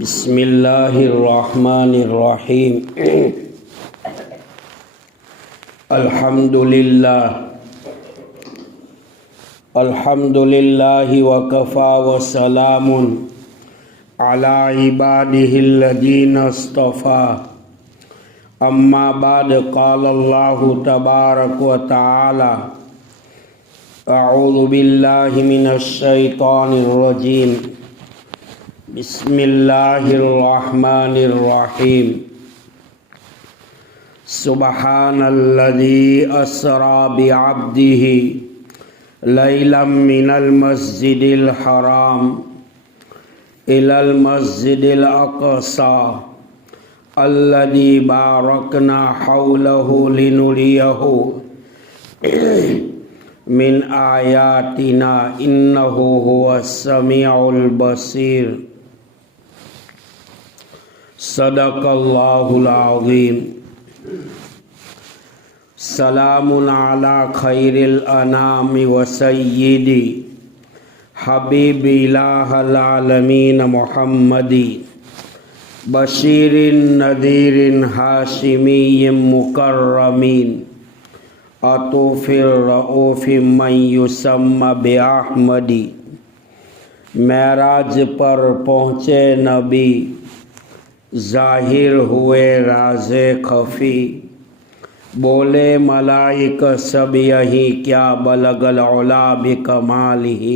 بسم اللہ الرحمن الرحیم الحمد للہ وکفی وسلام علی عبادہ الذین اصطفی اما بعد قال اللہ تبارک وتعالی اعوذ باللہ من الشیطان الرجیم بسم اللہ الرحمن الرحیم سبحان الذی اسری بعبدہ لیلا من المسجد الحرام الی المسجد الاقصی الذی بارکنا حولہ لنریہ من آیاتنا انہ هو السمیع البصیر صدق اللہ العظیم سلام علی خیر الانام وسیدی حبیب الہ العالمین محمدی بشیر نذیر ہاشمی مکرمین عطوف الرؤوف من یسمی بأحمدی معراج پر پہنچے نبی ظاہر ہوئے راز خفی بولے ملائک سب یہی کیا بلغ العلا بکمالہ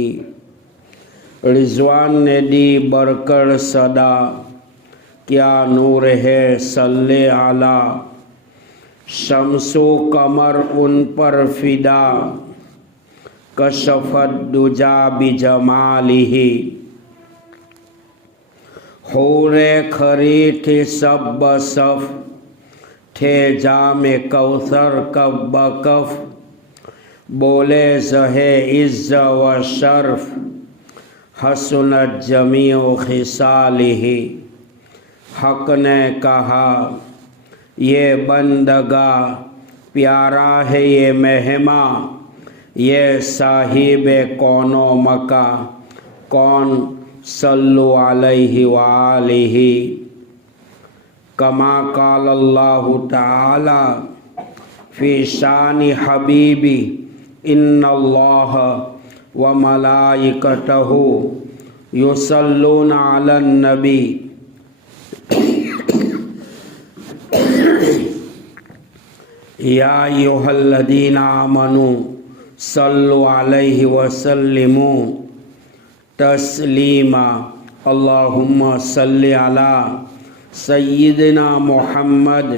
رضوان نے دی برکر صدا کیا نور ہے صلی علی شمس و قمر ان پر فدا کشفت دجا بجمالہ حور کھری تھی سب بصف تھے جام کوثر کف بکف بولے زہے عز و شرف حسنت جمیع خصالہ حق نے کہا یہ بندگا پیارا ہے یہ مہماں یہ صاحب کون و مکا کون صلو علیہ وآلہ کما قال اللہ تعالی فی شان حبیبی ان اللہ وملائکتہ یصلون علی النبی یا ایھا الذین آمنوا صلوا علیہ وسلموا تسلیما اللہم صلی علی سیدنا محمد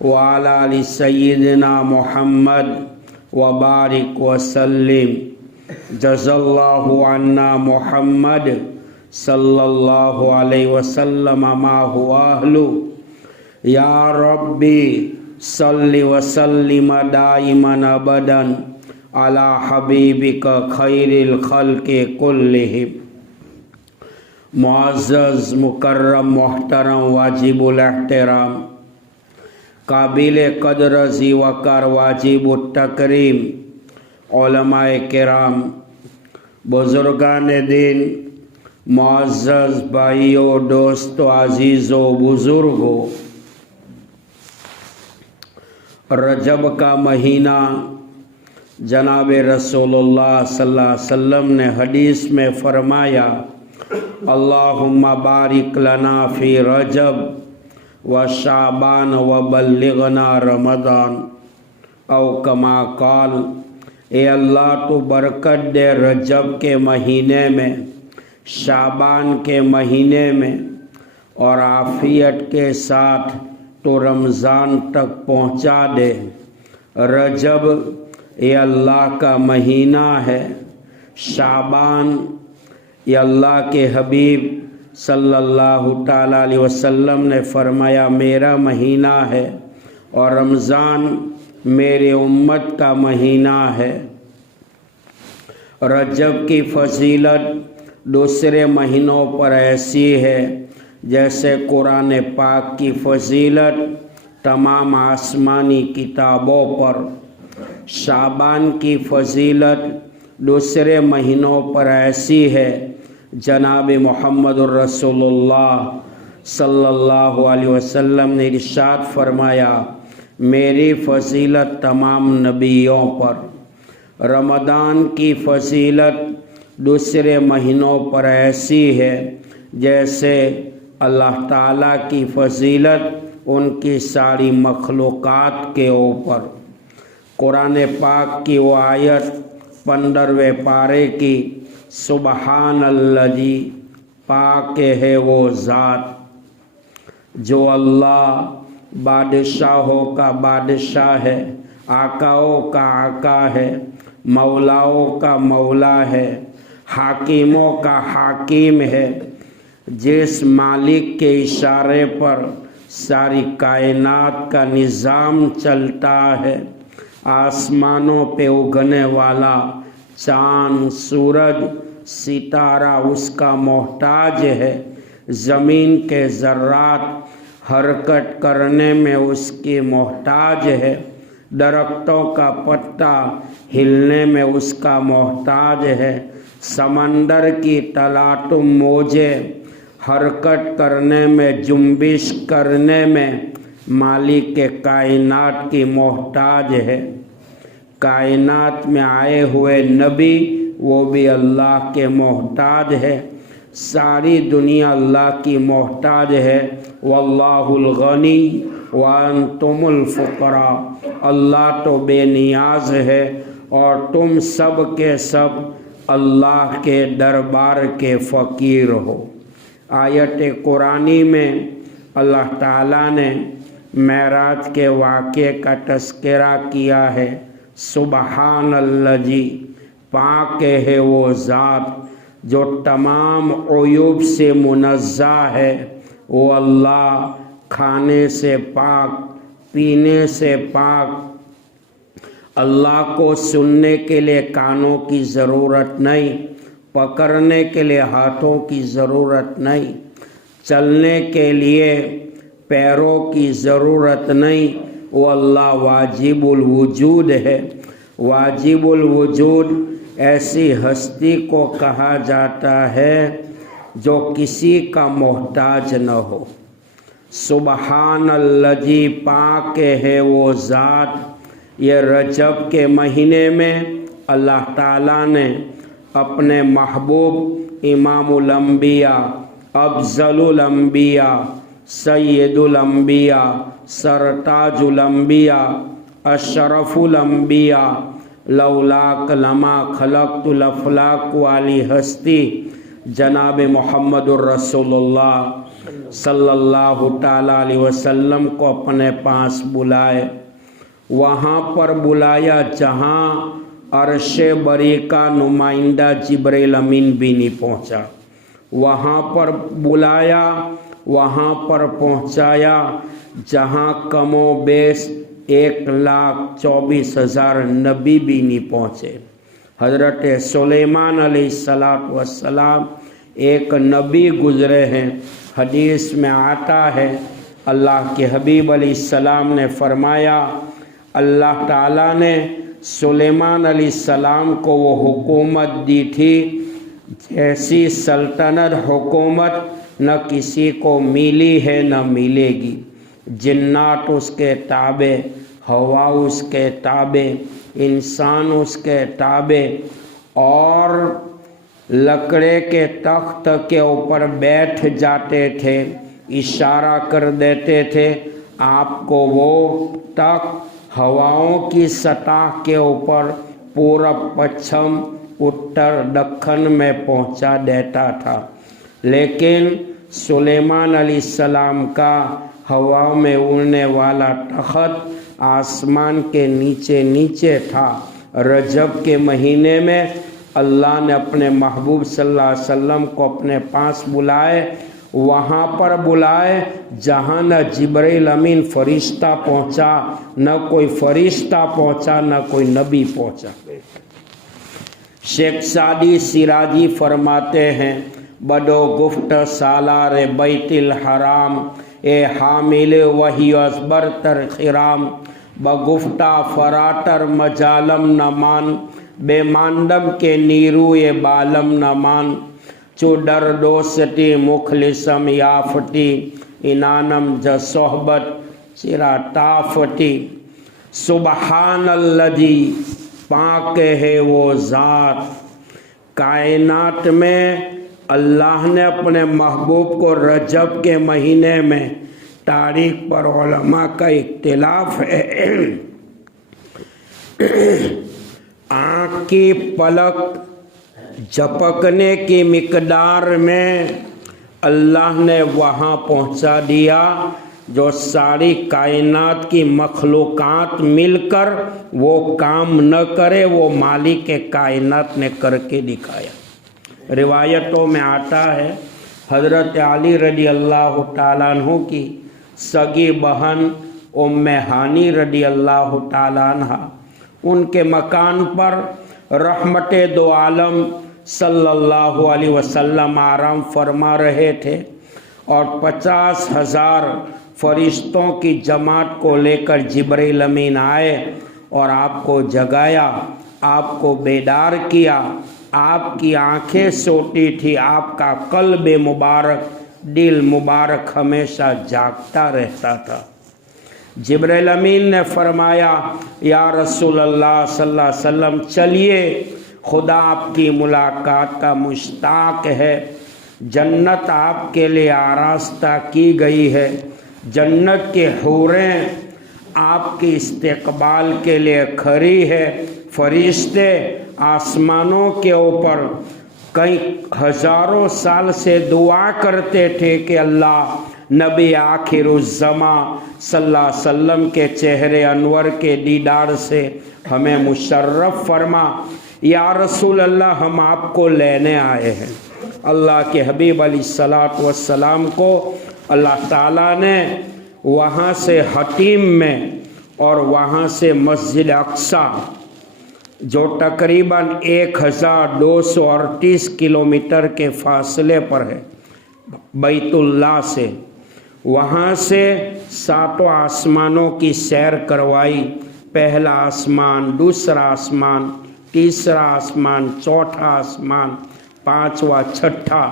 وعلی آل سیدنا محمد وبارک وسلم جزا اللہ عنا محمد صلی اللہ علیہ وسلم ما هو اہلہ یا ربی صلی وسلم دائما ابدا علی حبیبک خیر الخلق کلہم معزز مکرم محترم واجب الاحترام قابل قدر ذی وقار واجب التکریم علماء کرام بزرگان دین معزز بھائیو دوستو عزیزو بزرگو رجب کا مہینہ جناب رسول اللہ صلی اللہ علیہ وسلم نے حدیث میں فرمایا اللہم بارک لنا فی رجب و شعبان و بلغنا رمضان او کما قال اے اللہ تو برکت دے رجب کے مہینے میں شعبان کے مہینے میں اور عافیت کے ساتھ تو رمضان تک پہنچا دے رجب یہ اللہ کا مہینہ ہے شعبان یہ اللہ کے حبیب صلی اللہ تعالیٰ علیہ وسلم نے فرمایا میرا مہینہ ہے اور رمضان میرے امت کا مہینہ ہے رجب کی فضیلت دوسرے مہینوں پر ایسی ہے جیسے قرآن پاک کی فضیلت تمام آسمانی کتابوں پر شعبان کی فضیلت دوسرے مہینوں پر ایسی ہے جناب محمد الرسول اللہ صلی اللہ علیہ وسلم نے ارشاد فرمایا، میری فضیلت تمام نبیوں پر، رمضان کی فضیلت دوسرے مہینوں پر ایسی ہے جیسے اللہ تعالیٰ کی فضیلت ان کی ساری مخلوقات کے اوپر۔ قرآن پاک کی وہ آیت 15ویں پارے کی، سبحان الذی، پاک ہے وہ ذات جو اللہ بادشاہوں کا بادشاہ ہے، آقاؤں کا آقا ہے، مولاؤں کا مولا ہے، حاکموں کا حاکم ہے، جس مالک کے اشارے پر ساری کائنات کا نظام چلتا ہے۔ آسمانوں پہ اگنے والا چاند، سورج، ستارہ اس کا محتاج ہے، زمین کے ذرات حرکت کرنے میں اس کی محتاج ہے، درختوں کا پتا ہلنے میں اس کا محتاج ہے، سمندر کی تلاطم موجیں حرکت کرنے میں، جنبش کرنے میں مالک کائنات کی محتاج ہے۔ کائنات میں آئے ہوئے نبی وہ بھی اللہ کے محتاج ہے، ساری دنیا اللہ کی محتاج ہے۔ واللہ الغنی وانتم الفقراء، اللہ تو بے نیاز ہے اور تم سب کے سب اللہ کے دربار کے فقیر ہو۔ آیت قرآنی میں اللہ تعالیٰ نے معراج کے واقعے کا تذکرہ کیا ہے۔ سبحان الذی، پاک ہے وہ ذات جو تمام عیوب سے منزہ ہے۔ وہ اللہ کھانے سے پاک، پینے سے پاک، اللہ کو سننے کے لیے کانوں کی ضرورت نہیں، پکڑنے کے لیے ہاتھوں کی ضرورت نہیں، چلنے کے لیے پیروں کی ضرورت نہیں۔ وہ اللہ واجب الوجود ہے۔ واجب الوجود ایسی ہستی کو کہا جاتا ہے جو کسی کا محتاج نہ ہو۔ سبحان الذی، پاک ہے وہ ذات۔ یہ رجب کے مہینے میں اللہ تعالیٰ نے اپنے محبوب امام الانبیاء، افضل الانبیاء، سید الانبیاء، سرتاج الانبیاء، اشرف الانبیاء، لولاک لما خلقت الافلاک والی ہستی جناب محمد الرسول اللہ صلی اللہ تعالیٰ علیہ وسلم کو اپنے پاس بلائے۔ وہاں پر بلایا جہاں عرش بری کا نمائندہ جبریل امین بھی نہیں پہنچا، وہاں پر بلایا، وہاں پر پہنچایا جہاں کم و بیش 1,24,000 نبی بھی نہیں پہنچے۔ حضرت سلیمان علیہ السلام ایک نبی گزرے ہیں۔ حدیث میں آتا ہے اللہ کے حبیب علیہ السلام نے فرمایا، اللہ تعالیٰ نے سلیمان علیہ السلام کو وہ حکومت دی تھی جیسی سلطنت حکومت نہ کسی کو ملی ہے نہ ملے گی۔ جنات اس کے تابع، ہوا اس کے تابع، انسان اس کے تابع، اور لکڑے کے تخت کے اوپر بیٹھ جاتے تھے، اشارہ کر دیتے تھے، آپ کو وہ تخت ہواؤں کی سطح کے اوپر پورب، پچھم، اتر، دکن میں پہنچا دیتا تھا۔ لیکن سلیمان علیہ السلام کا ہوا میں اڑنے والا تخت آسمان کے نیچے نیچے تھا۔ رجب کے مہینے میں اللہ نے اپنے محبوب صلی اللہ علیہ وسلم کو اپنے پاس بلائے، وہاں پر بلائے جہاں نہ جبریل امین فرشتہ پہنچا، نہ کوئی فرشتہ پہنچا، نہ کوئی نبی پہنچا۔ شیخ سعدی سراجی فرماتے ہیں، بدو گفت سالار بیت الحرام، اے حامل وحی ازبر تر خرام، بگفتہ فراتر مجالم نمان، بے ماندم کے نیروئے بالم نمان، چو در دوستی مخلصم یافتی انانم ج صحبت چرا ٹافتی سبحان الذی پاک ہے وہ ذات کائنات میں اللہ نے اپنے محبوب کو رجب کے مہینے میں تاریخ پر علماء کا اختلاف ہے آنکھ کی پلک جھپکنے کی مقدار میں اللہ نے وہاں پہنچا دیا جو ساری کائنات کی مخلوقات مل کر وہ کام نہ کرے وہ مالک کائنات نے کر کے دکھایا۔ روایتوں میں آتا ہے حضرت علی رضی اللہ تعالیٰ عنہ کی سگی بہن ام ہانی رضی اللہ تعالیٰ عنہ ان کے مکان پر رحمت دو عالم صلی اللہ علیہ وسلم آرام فرما رہے تھے اور 50,000 فرشتوں کی جماعت کو لے کر جبرائیل امین آئے اور آپ کو جگایا، آپ کو بیدار کیا۔ آپ کی آنکھیں سوتی تھی، آپ کا قلب مبارک دل مبارک ہمیشہ جاگتا رہتا تھا۔ جبرائیل امین نے فرمایا یا رسول اللہ صلی اللہ علیہ وسلم چلیے، خدا آپ کی ملاقات کا مشتاق ہے، جنت آپ کے لیے آراستہ کی گئی ہے، جنت کے حوریں آپ کی استقبال کے لیے کھڑی ہے، فرشتے آسمانوں کے اوپر کئی ہزاروں سال سے دعا کرتے تھے کہ اللہ نبی آخر الزماں صلی اللہ علیہ وسلم کے چہرے انور کے دیدار سے ہمیں مشرف فرما۔ یا رسول اللہ ہم آپ کو لینے آئے ہیں۔ اللہ کے حبیب علیہ الصلوۃ والسلام کو اللہ تعالیٰ نے وہاں سے حتیم میں اور وہاں سے مسجد اقصی جو تقریباً 1238 کلومیٹر کے فاصلے پر ہے بیت اللہ سے، وہاں سے 7 آسمانوں کی سیر کروائی۔ پہلا آسمان، دوسرا آسمان، تیسرا آسمان، چوتھا آسمان، 5واں، 6واں۔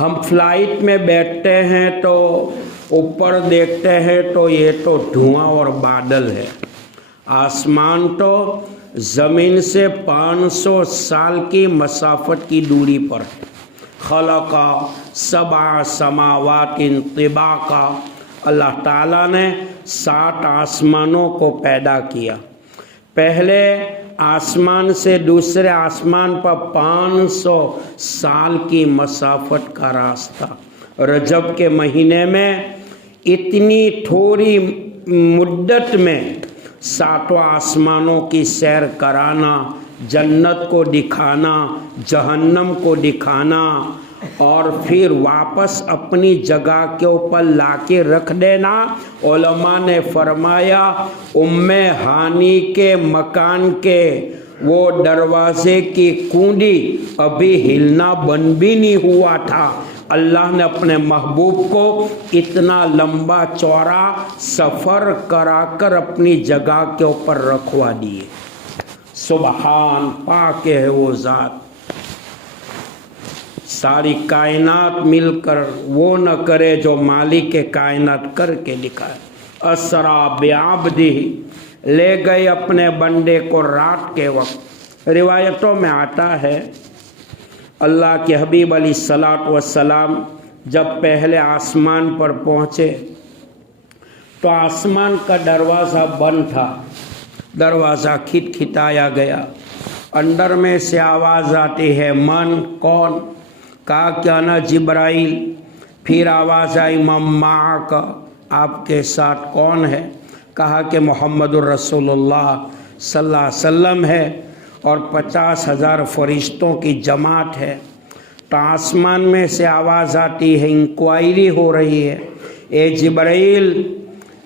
ہم فلائٹ میں بیٹھتے ہیں تو اوپر دیکھتے ہیں تو یہ تو دھواں اور بادل ہے، آسمان تو زمین سے 500 سال کی مسافت کی دوری پر ہے۔ خلق 7 سماوات طباقا، اللہ تعالیٰ نے 7 آسمانوں کو پیدا کیا۔ پہلے آسمان سے دوسرے آسمان پر 500 سال کی مسافت کا راستہ۔ رجب کے مہینے میں اتنی تھوڑی مدت میں 7 آسمانوں کی سیر کرانا، جنت کو دکھانا، جہنم کو دکھانا اور پھر واپس اپنی جگہ کے اوپر لا کے رکھ دینا۔ علماء نے فرمایا ام ہانی کے مکان کے وہ دروازے کی کنڈی ابھی ہلنا بند بھی نہیں ہوا تھا، اللہ نے اپنے محبوب کو اتنا لمبا چوڑا سفر کرا کر اپنی جگہ کے اوپر رکھوا دیے۔ سبحان، پاک ہے وہ ذات، ساری کائنات مل کر وہ نہ کرے جو مالک کائنات کر کے دکھائے۔ اسرا بعبدہ، لے گئے اپنے بندے کو رات کے وقت۔ روایتوں میں آتا ہے اللہ کے حبیب علیہ الصلوۃ والسلام جب پہلے آسمان پر پہنچے تو آسمان کا دروازہ بند تھا، دروازہ کھٹکھٹایا گیا، اندر میں سے آواز آتی ہے من کون؟ کہا کیا نا جبرائیل۔ پھر آواز آئی من معک، آپ کے ساتھ کون ہے؟ کہا کہ محمد الرسول اللہ صلی اللہ علیہ وسلم ہے اور 50,000 فرشتوں کی جماعت ہے۔ تو آسمان میں سے آواز آتی ہے، انکوائری ہو رہی ہے، اے جبرائیل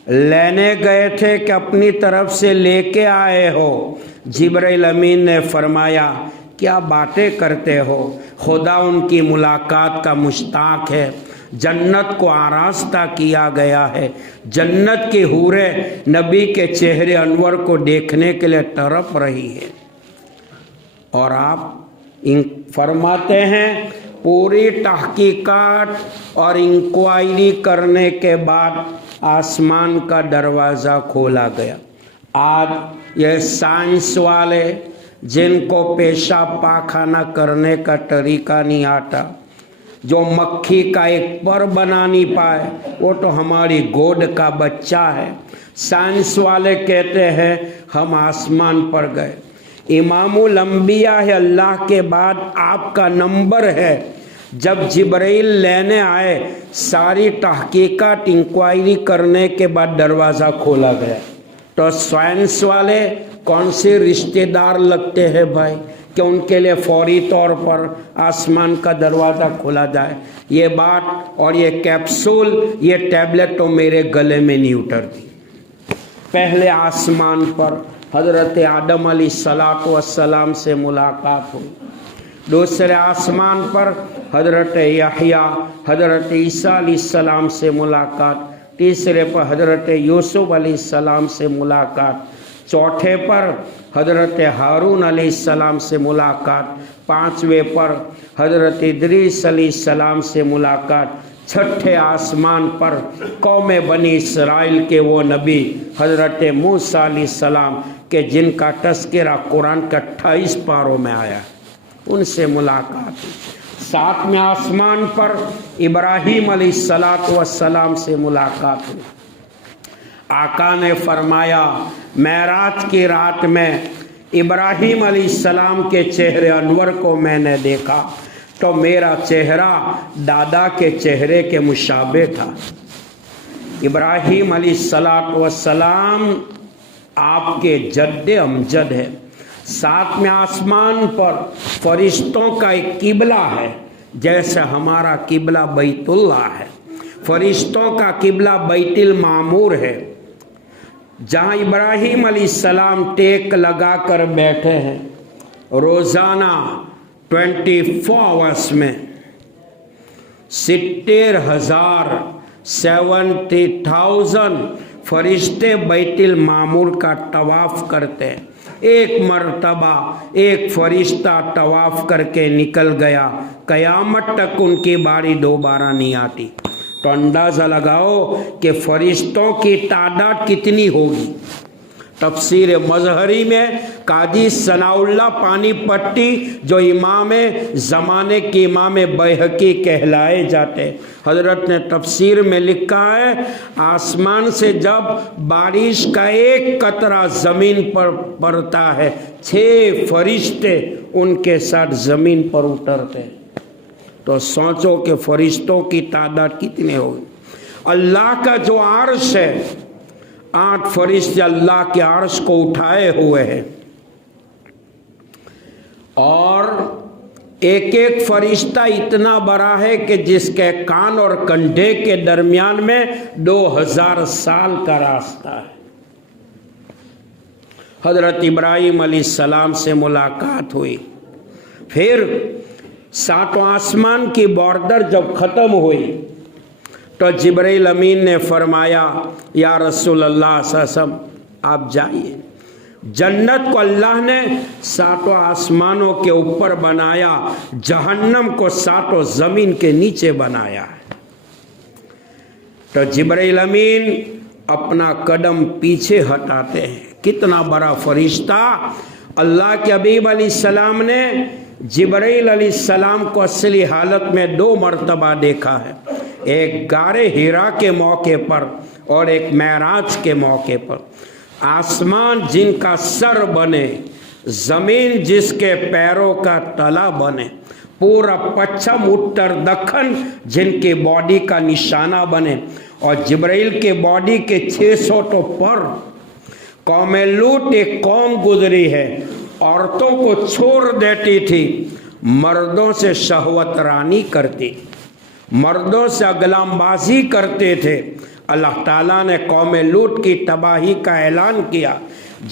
لینے گئے تھے کہ اپنی طرف سے لے کے آئے ہو؟ جبرائیل امین نے فرمایا کیا باتیں کرتے ہو، خدا ان کی ملاقات کا مشتاق ہے، جنت کو آراستہ کیا گیا ہے، جنت کی حوریں نبی کے چہرے انور کو دیکھنے کے لیے تڑپ رہی ہے، اور آپ فرماتے ہیں پوری تحقیقات اور انکوائری کرنے کے بعد آسمان کا دروازہ کھولا گیا۔ آج یہ سائنس والے جن کو پیشاب پاخانہ کرنے کا طریقہ نہیں آتا، جو مکھی کا ایک پر بنا نہیں پائے، وہ تو ہماری گود کا بچہ ہے۔ سائنس والے کہتے ہیں ہم آسمان پر گئے۔ امام الانبیاء ہے، اللہ کے بعد آپ کا نمبر ہے۔ جب جبرائیل لینے آئے، ساری تحقیقات انکوائری کرنے کے بعد دروازہ کھولا گیا۔ تو سائنس والے کون سے رشتہ دار لگتے ہیں بھائی کہ ان کے لیے فوری طور پر آسمان کا دروازہ کھولا جائے؟ یہ بات اور یہ کیپسول، یہ ٹیبلٹ تو میرے گلے میں نہیں اترتی۔ پہلے آسمان پر حضرت آدم علیہ السلام سے ملاقات ہوئی، دوسرے آسمان پر حضرت یحییٰ حضرت عیسیٰ علیہ السلام سے ملاقات، تیسرے پر حضرت یوسف علیہ السلام سے ملاقات، چوتھے پر حضرت ہارون علیہ السلام سے ملاقات، پانچویں پر حضرت ادریس علیہ السلام سے ملاقات، چھٹے آسمان پر قوم بنی اسرائیل کے وہ نبی حضرت موسیٰ علیہ السلام کہ جن کا تذکرہ قرآن کے 28 پاروں میں آیا، ان سے ملاقات ہوئی۔ ساتویں آسمان پر ابراہیم علیہ السلام سے ملاقات ہوئی۔ آقا نے فرمایا معراج کی رات میں ابراہیم علیہ السلام کے چہرے انور کو میں نے دیکھا تو میرا چہرہ دادا کے چہرے کے مشابہ تھا۔ ابراہیم علیہ السلام آپ کے جد امجد ہے۔ ساتویں آسمان پر فرشتوں کا ایک قبلہ ہے، جیسے ہمارا قبلہ بیت اللہ ہے، فرشتوں کا قبلہ بیت المعمور ہے، جہاں ابراہیم علیہ السلام ٹیک لگا کر بیٹھے ہیں۔ روزانہ 24 آورس میں 70,000 فرشتے بیت المعمور کا طواف کرتے ہیں۔ ایک مرتبہ ایک فرشتہ طواف کر کے نکل گیا، قیامت تک ان کی باری دوبارہ نہیں آتی۔ تو اندازہ لگاؤ کہ فرشتوں کی تعداد کتنی ہوگی۔ تفسیر مظہری میں قاضی ثناء اللہ پانی پٹی جو امام زمانے کے امام بیہقی کہلائے جاتے، حضرت نے تفسیر میں لکھا ہے آسمان سے جب بارش کا ایک قطرہ زمین پر پڑتا ہے 6 فرشتے ان کے ساتھ زمین پر اترتے ہیں۔ تو سوچو کہ فرشتوں کی تعداد کتنے ہوگی۔ اللہ کا جو عرش ہے، 8 فرشتے اللہ کے عرش کو اٹھائے ہوئے ہیں، اور ایک ایک فرشتہ اتنا بڑا ہے کہ جس کے کان اور کندھے کے درمیان میں 2000 سال کا راستہ ہے۔ حضرت ابراہیم علیہ السلام سے ملاقات ہوئی۔ پھر 7 آسمان کی بارڈر جب ختم ہوئی تو جبرائیل امین نے فرمایا یا رسول اللہ صلی اللہ علیہ وسلم آپ جائیے۔ جنت کو اللہ نے 7 آسمانوں کے اوپر بنایا، جہنم کو 7 زمین کے نیچے بنایا ہے۔ تو جبرائیل امین اپنا قدم پیچھے ہٹاتے ہیں۔ کتنا بڑا فرشتہ! اللہ کے حبیب علیہ السلام نے جبرائیل علیہ السلام کو اصلی حالت میں 2 مرتبہ دیکھا ہے، ایک غار حرا کے موقع پر اور ایک معراج کے موقع پر۔ آسمان جن کا سر بنے، زمین جس کے پیروں کا تلا بنے، پورا پچھم اتر دکن جن کی باڈی کا نشانہ بنے، اور جبرائیل کے باڈی کے 600 تو پر۔ قوم لوط ایک قوم گزری ہے، عورتوں کو چھوڑ دیتی تھی، مردوں سے شہوت رانی کرتی، مردوں سے اغلام بازی کرتے تھے۔ اللہ تعالیٰ نے قوم لوط کی تباہی کا اعلان کیا۔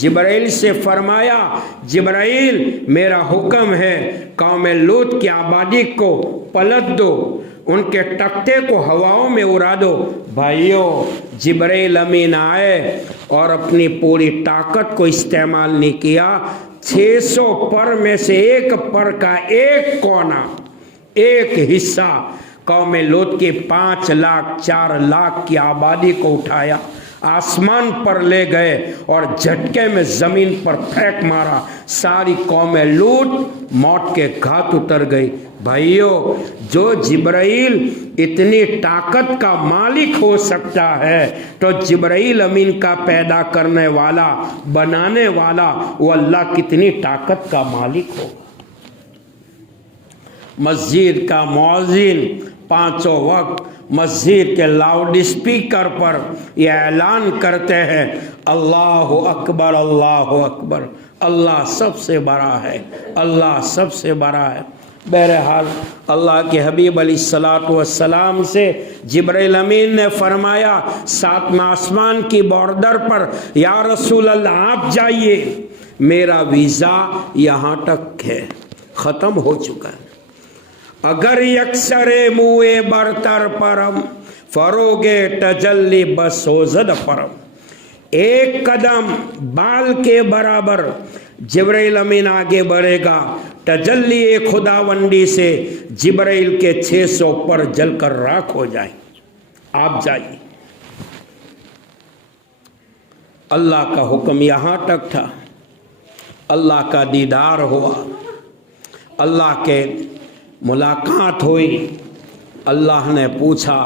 جبرائیل سے فرمایا جبرائیل میرا حکم ہے قوم لوط کی آبادی کو پلٹ دو، ان کے تختے کو ہواؤں میں اڑا دو۔ بھائیوں، جبرائیل امین آئے اور اپنی پوری طاقت کو استعمال نہیں کیا، 600 پر میں سے ایک پر کا ایک کونا، ایک حصہ قوم لوط کی 5 لاکھ 4 لاکھ کی آبادی کو اٹھایا، آسمان پر لے گئے اور جھٹکے میں زمین پر پھینک مارا، ساری قوم لوط موت کے گھاٹ اتر گئی۔ بھائیوں، جو جبرائیل اتنی طاقت کا مالک ہو سکتا ہے تو جبرائیل امین کا پیدا کرنے والا، بنانے والا، وہ اللہ کتنی طاقت کا مالک ہوگا۔ مسجد کا مؤذن 5 وقت مسجد کے لاؤڈ اسپیکر پر یہ اعلان کرتے ہیں، اللہ اکبر، اللہ اکبر، اللہ سب سے بڑا ہے، اللہ سب سے بڑا ہے۔ بہرحال اللہ کے حبیب علیہ الصلوۃ والسلام سے جبرائیل امین نے فرمایا 7ویں آسمان کی بارڈر پر، یا رسول اللہ آپ جائیے، میرا ویزا یہاں تک ہے، ختم ہو چکا ہے۔ اگر یکسر موئے برتر پرم، فروغے تجلی بس ہو زد پرم۔ ایک قدم بال کے برابر جبرائیل امین آگے بڑھے گا، تجلی خداوندی سے جبرائیل کے 600 پر جل کر راکھ ہو جائیں۔ آپ جائیے۔ اللہ کا حکم یہاں تک تھا، اللہ کا دیدار ہوا، اللہ کے ملاقات ہوئی۔ اللہ نے پوچھا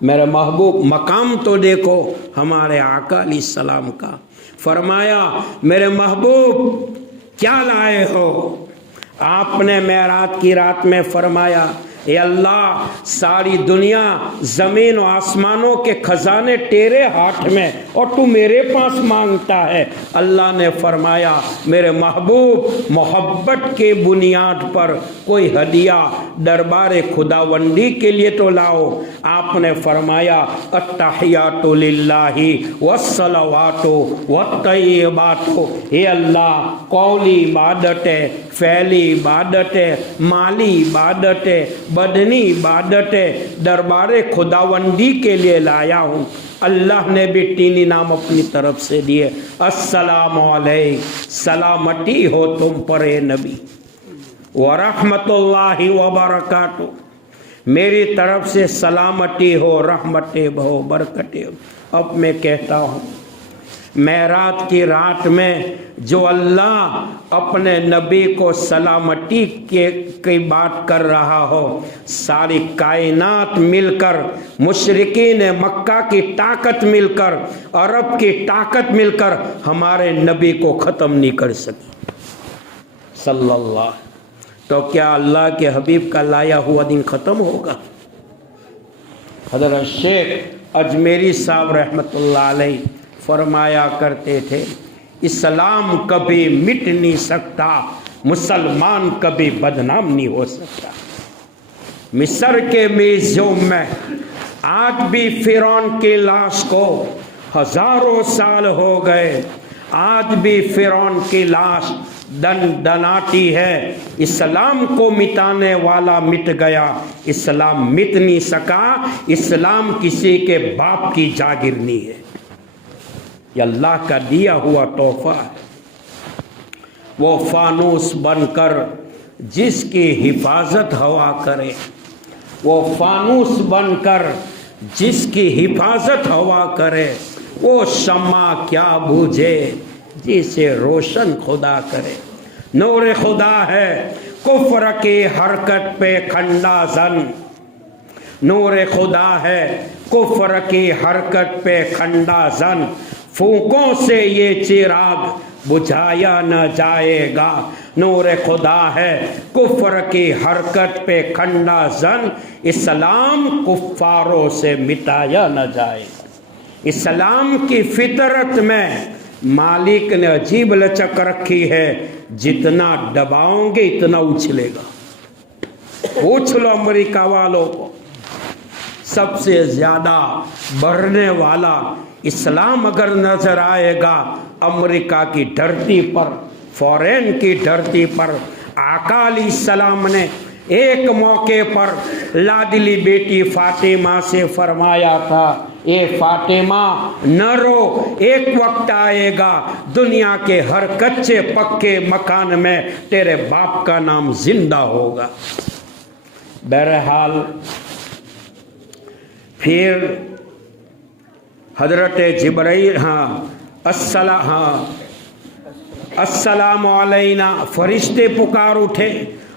میرے محبوب مقام تو دیکھو ہمارے آقا علیہ السلام کا۔ فرمایا میرے محبوب کیا لائے ہو؟ آپ نے معراج کی رات میں فرمایا اے اللہ، ساری دنیا، زمین و آسمانوں کے خزانے تیرے ہاتھ میں اور تو میرے پاس مانگتا ہے۔ اللہ نے فرمایا میرے محبوب محبت کے بنیاد پر کوئی ہدیہ دربار خداوندی کے لیے تو لاؤ۔ آپ نے فرمایا التحیات للہ والصلوات والطیبات، اے اللہ قولی عبادت ہے، فعلی عبادت ہے، مالی عبادت ہے، بدنی عبادت ہے، دربار خداوندی کے لیے لایا ہوں۔ اللہ نے بھی 3 انعام اپنی طرف سے دیے۔ السلام علیک، سلامتی ہو تم پر اے نبی، ورحمت اللہ وبرکاتہ، میری طرف سے سلامتی ہو، رحمتیں ہو، برکتیں ہو۔ اب میں کہتا ہوں معراج کی رات میں جو اللہ اپنے نبی کو سلامتی کی بات کر رہا ہو، ساری کائنات مل کر، مشرکین مکہ کی طاقت مل کر، عرب کی طاقت مل کر ہمارے نبی کو ختم نہیں کر سکی صلی اللہ۔ تو کیا اللہ کے حبیب کا لایا ہوا دن ختم ہوگا؟ حضرت شیخ اجمیری صاحب رحمۃ اللہ علیہ فرمایا کرتے تھے اسلام کبھی مٹ نہیں سکتا، مسلمان کبھی بدنام نہیں ہو سکتا۔ مصر کے میوزیم میں آج بھی فرعون کی لاش کو ہزاروں سال ہو گئے، آج بھی فرعون کی لاش دناتی ہے۔ اسلام کو مٹانے والا مٹ گیا، اسلام مٹ نہیں سکا۔ اسلام کسی کے باپ کی جاگیرنی ہے، یہ اللہ کا دیا ہوا تحفہ ہے۔ وہ فانوس بن کر جس کی حفاظت ہوا کرے، وہ فانوس بن کر جس کی حفاظت ہوا کرے، وہ شمع کیا بوجھے جسے روشن خدا کرے۔ نور خدا ہے کفر کی حرکت پہ کھنڈا زن، نور خدا ہے کفر کی حرکت پہ کھنڈا زن، پھونکوں سے یہ چراغ بجھایا نہ جائے گا۔ نور خدا ہے کفر کی حرکت پہ کھنڈا زن، اسلام کفاروں سے مٹایا نہ جائے گا۔ اسلام کی فطرت میں مالک نے عجیب لچک رکھی ہے، جتنا دباؤں گے اتنا اچھلے گا۔ پوچھ لو امریکہ والوں کو، سب سے زیادہ بڑھنے والا اسلام اگر نظر آئے گا امریکہ کی دھرتی پر، فورین کی دھرتی پر، آقا علیہ السلام نے ایک موقع پر لاڈلی بیٹی فاطمہ سے فرمایا تھا، اے فاطمہ نہ رو، ایک وقت آئے گا دنیا کے ہر کچے پکے مکان میں تیرے باپ کا نام زندہ ہوگا۔ بہرحال پھر حضرت جبرائیل السلام علینا، فرشتے پکار اٹھے،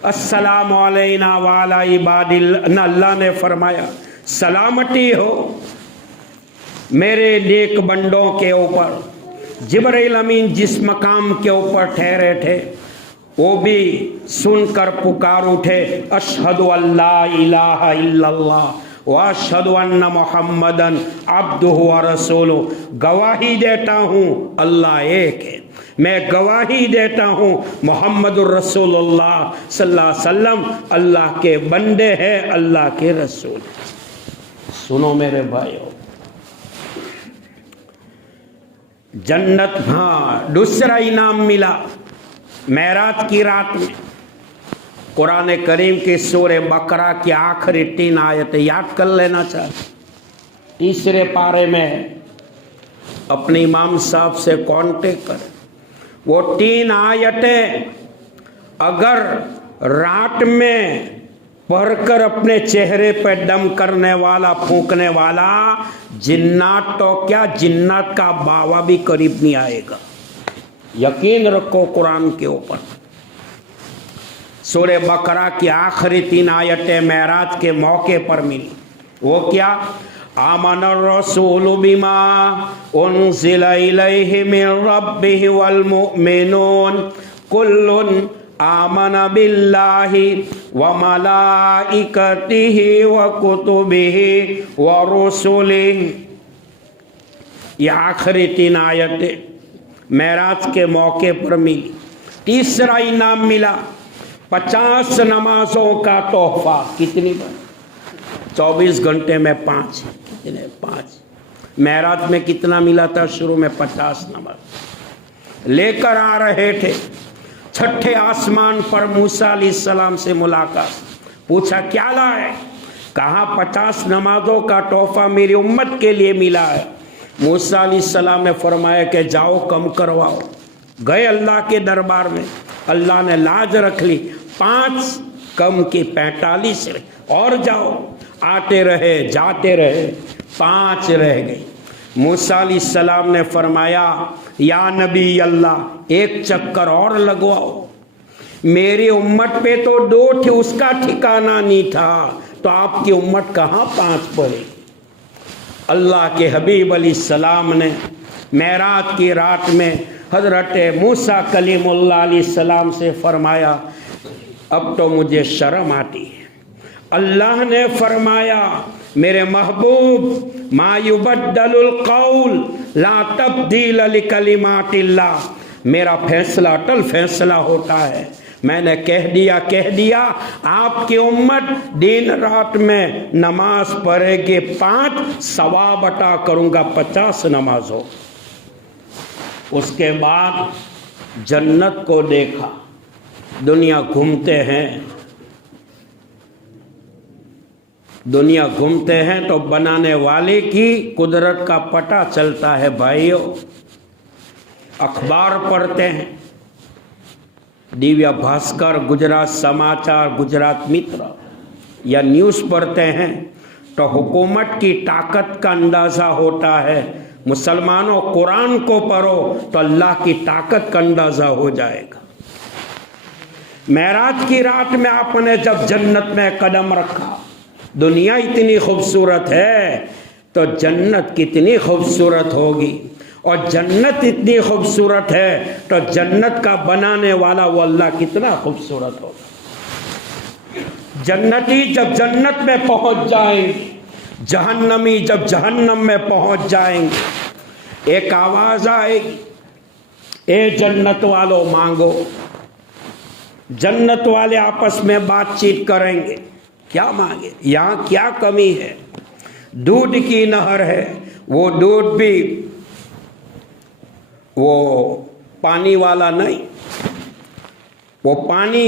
السلام علینا وعلی عباد اللہ، اللہ نے فرمایا سلامتی ہو میرے نیک بندوں کے اوپر۔ جبرائیل امین جس مقام کے اوپر ٹھہرے تھے وہ بھی سن کر پکار اٹھے، اشہد ان لا الہ الا اللہ واشہد ان محمدً عبدہ ورسولہ، گواہی دیتا ہوں اللہ ایک ہے، میں گواہی دیتا ہوں محمد الرسول اللہ صلی اللہ علیہ وسلم اللہ کے بندے ہیں، اللہ کے رسول۔ سنو میرے بھائیو، جنت دوسرا انعام ملا معراج کی رات میں۔ قرآن کریم کی سورہ بقرہ کی آخری 3 آیتیں یاد کر لینا چاہتے، تیسرے پارے میں اپنے امام صاحب سے کانٹیکٹ کریں۔ وہ 3 آیتیں اگر رات میں پڑھ کر اپنے چہرے پہ دم کرنے والا، پھونکنے والا، جنات تو کیا جنات کا باوا بھی قریب نہیں آئے گا، یقین رکھو قرآن کے اوپر۔ سورہ بقرہ کی آخری 3 آیتیں معراج کے موقع پر ملی، وہ کیا؟ آمن الرسول بما انزل الیہ من ربہ والمؤمنون کل آمن باللہ وملائکتہ وکتبہ ورسلہ۔ یہ آخری 3 آیتیں معراج کے موقع پر ملی۔ تیسرا انعام ملا 50 نمازوں کا تحفہ۔ کتنی بار؟ 24 گھنٹے میں 5، کتنے؟ 5۔ معراج میں کتنا ملا تھا؟ شروع میں 50 نماز لے کر آ رہے تھے۔ چھٹے آسمان پر موسیٰ علیہ السلام سے ملاقات، پوچھا کیا لائے؟ کہا 50 نمازوں کا تحفہ میری امت کے لیے ملا ہے۔ موسیٰ علیہ السلام نے فرمایا کہ جاؤ کم کرواؤ۔ گئے اللہ کے دربار میں، اللہ نے لاج رکھ لی، 5 کم کی 45 اور جاؤ۔ آتے رہے جاتے رہے، 5 رہ گئی۔ موسیٰ علیہ السلام نے فرمایا یا نبی اللہ ایک چکر اور لگواؤ، میری امت پہ تو 2 تھی، اس کا ٹھکانہ نہیں تھا، تو آپ کی امت کہاں 5 پڑے؟ اللہ کے حبیب علیہ السلام نے معراج کی رات میں حضرت موسیٰ کلیم اللہ علیہ السلام سے فرمایا اب تو مجھے شرم آتی ہے۔ اللہ نے فرمایا میرے محبوب ما یبدل القول لا تبدیل لکلمات اللہ، میرا فیصلہ اٹل فیصلہ ہوتا ہے، میں نے کہہ دیا آپ کی امت دن رات میں نماز پڑھے گی، 5 ثواب عطا کروں گا 50 نماز ہو۔ اس کے بعد جنت کو دیکھا۔ دنیا گھومتے ہیں تو بنانے والے کی قدرت کا پتہ چلتا ہے بھائیو۔ اخبار پڑھتے ہیں، دیویا بھاسکر، گجرات سماچار، گجرات متر یا نیوز پڑھتے ہیں تو حکومت کی طاقت کا اندازہ ہوتا ہے۔ مسلمانوں قرآن کو پڑھو تو اللہ کی طاقت کا اندازہ ہو جائے گا۔ معراج کی رات میں آپ نے جب جنت میں قدم رکھا، دنیا اتنی خوبصورت ہے تو جنت کتنی خوبصورت ہوگی، اور جنت اتنی خوبصورت ہے تو جنت کا بنانے والا وہ اللہ کتنا خوبصورت ہوگا۔ جنتی جب جنت میں پہنچ جائیں گے، جہنمی جب جہنم میں پہنچ جائیں گے، ایک آواز آئے گی اے جنت والوں مانگو۔ جنت والے آپس میں بات چیت کریں گے، کیا مانگے؟ یہاں کیا کمی ہے؟ دودھ کی نہر ہے، وہ دودھ بھی وہ پانی والا نہیں، وہ پانی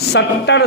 70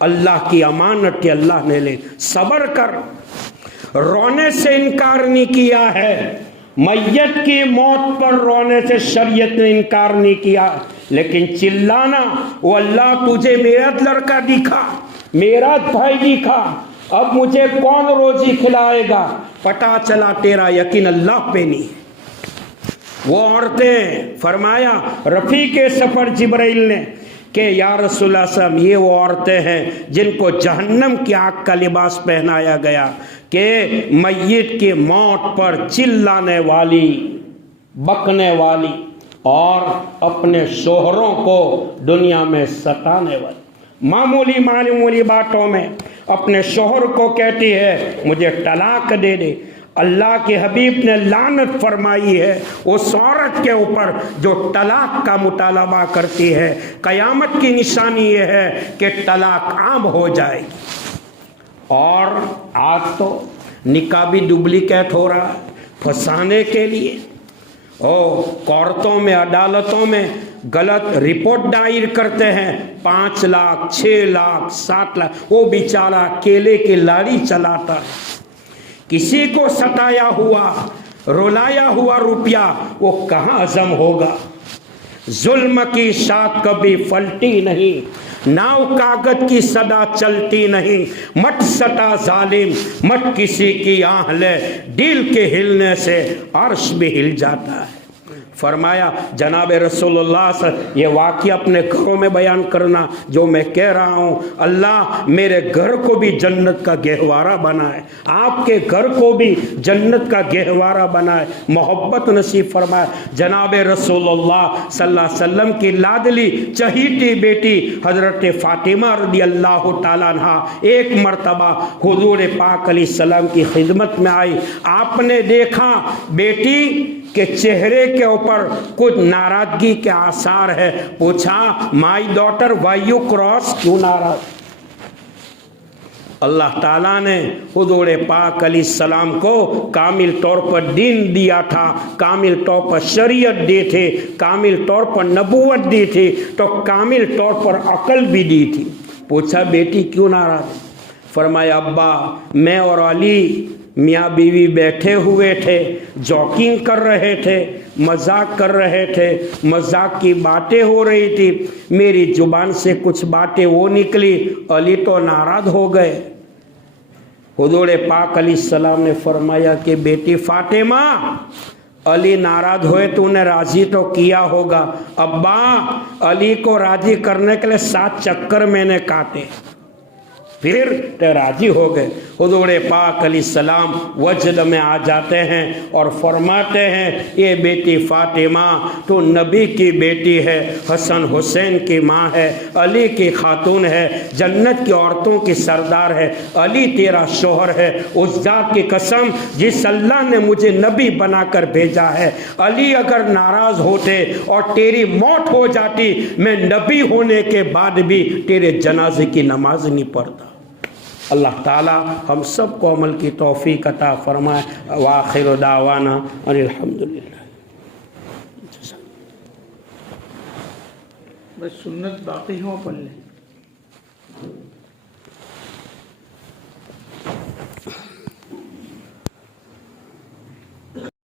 اللہ کی امانت اللہ نے لے، صبر کر۔ رونے سے انکار نہیں کیا ہے، میت کی موت پر رونے سے شریعت نے انکار نہیں کیا، لیکن چلانا، وہ اللہ تجھے میرا لڑکا دکھا، میرا بھائی دکھا، اب مجھے کون روزی کھلائے گا، پتہ چلا تیرا یقین اللہ پہ نہیں ہے۔ وہ عورتیں، فرمایا رفیق سفر جبرائیل نے کہ یا رسول اللہ صلی اللہ علیہ وسلم، یہ وہ عورتیں ہیں جن کو جہنم کی آگ کا لباس پہنایا گیا، کہ میت کی موت پر چلانے والی، بکنے والی اور اپنے شوہروں کو دنیا میں ستانے والی، معمولی باتوں میں اپنے شوہر کو کہتی ہے مجھے طلاق دے دے۔ اللہ کے حبیب نے لعنت فرمائی ہے اس عورت کے اوپر جو طلاق کا مطالبہ کرتی ہے۔ قیامت کی نشانی یہ ہے کہ طلاق عام ہو جائے گی۔ اور آج تو نکاح بھی ڈپلیکیٹ ہو رہا ہے پھنسانے کے لیے، کورٹوں میں، عدالتوں میں غلط رپورٹ دائر کرتے ہیں، 5 لاکھ 6 لاکھ 7 لاکھ، وہ بیچارہ کیلے کی لاڑی چلاتا ہے، کسی کو ستایا ہوا، رلایا ہوا روپیہ وہ کہاں ہضم ہوگا؟ ظلم کی شاخ کبھی پھلتی نہیں، ناؤ کاغذ کی صدا چلتی نہیں، مت ستا ظالم، مت کسی کی آہ لے، دل کے ہلنے سے عرش بھی ہل جاتا ہے۔ فرمایا جناب رسول اللہ صلی اللہ علیہ وسلم، یہ واقعہ اپنے گھروں میں بیان کرنا جو میں کہہ رہا ہوں، اللہ میرے گھر کو بھی جنت کا گہوارہ بنائے، آپ کے گھر کو بھی جنت کا گہوارہ بنائے، محبت نصیب فرمائے۔ جناب رسول اللہ صلی اللہ علیہ وسلم کی لاڈلی چہیتی بیٹی حضرت فاطمہ رضی اللہ تعالیٰ عنہ ایک مرتبہ حضور پاک علیہ السلام کی خدمت میں آئی، آپ نے دیکھا بیٹی کہ چہرے کے اوپر کچھ ناراضگی کے آثار ہے، پوچھا my daughter why you cross, کیوں ناراض؟ اللہ تعالیٰ نے حضور پاک علیہ السلام کو کامل طور پر دین دیا تھا، کامل طور پر شریعت دی تھی، کامل طور پر نبوت دی تھی، تو کامل طور پر عقل بھی دی تھی۔ پوچھا بیٹی کیوں ناراض؟ فرمایا ابا میں اور علی میاں بیوی بیٹھے ہوئے تھے، جوکنگ کر رہے تھے، مذاق کر رہے تھے، مذاق کی باتیں ہو رہی تھی، میری زبان سے کچھ باتیں وہ نکلی، علی تو ناراض ہو گئے۔ حضور پاک علیہ السلام نے فرمایا کہ بیٹی فاطمہ، علی ناراض ہوئے تو انہیں راضی تو کیا ہوگا، ابا علی کو راضی کرنے کے لیے 7 چکر میں نے کاٹے، پھر راضی ہو گئے۔ حضور پاک علیہ السلام وجد میں آ جاتے ہیں اور فرماتے ہیں یہ بیٹی فاطمہ تو نبی کی بیٹی ہے، حسن حسین کی ماں ہے، علی کی خاتون ہے، جنت کی عورتوں کی سردار ہے، علی تیرا شوہر ہے، اس ذات کی قسم جس اللہ نے مجھے نبی بنا کر بھیجا ہے، علی اگر ناراض ہوتے اور تیری موت ہو جاتی، میں نبی ہونے کے بعد بھی تیرے جنازے کی نماز نہیں پڑھتا۔ اللہ تعالی ہم سب کو عمل کی توفیق عطا فرمائے۔ وآخر دعوانا ان الحمدللہ۔ بس سنت باقی ہوں پڑھ لیں۔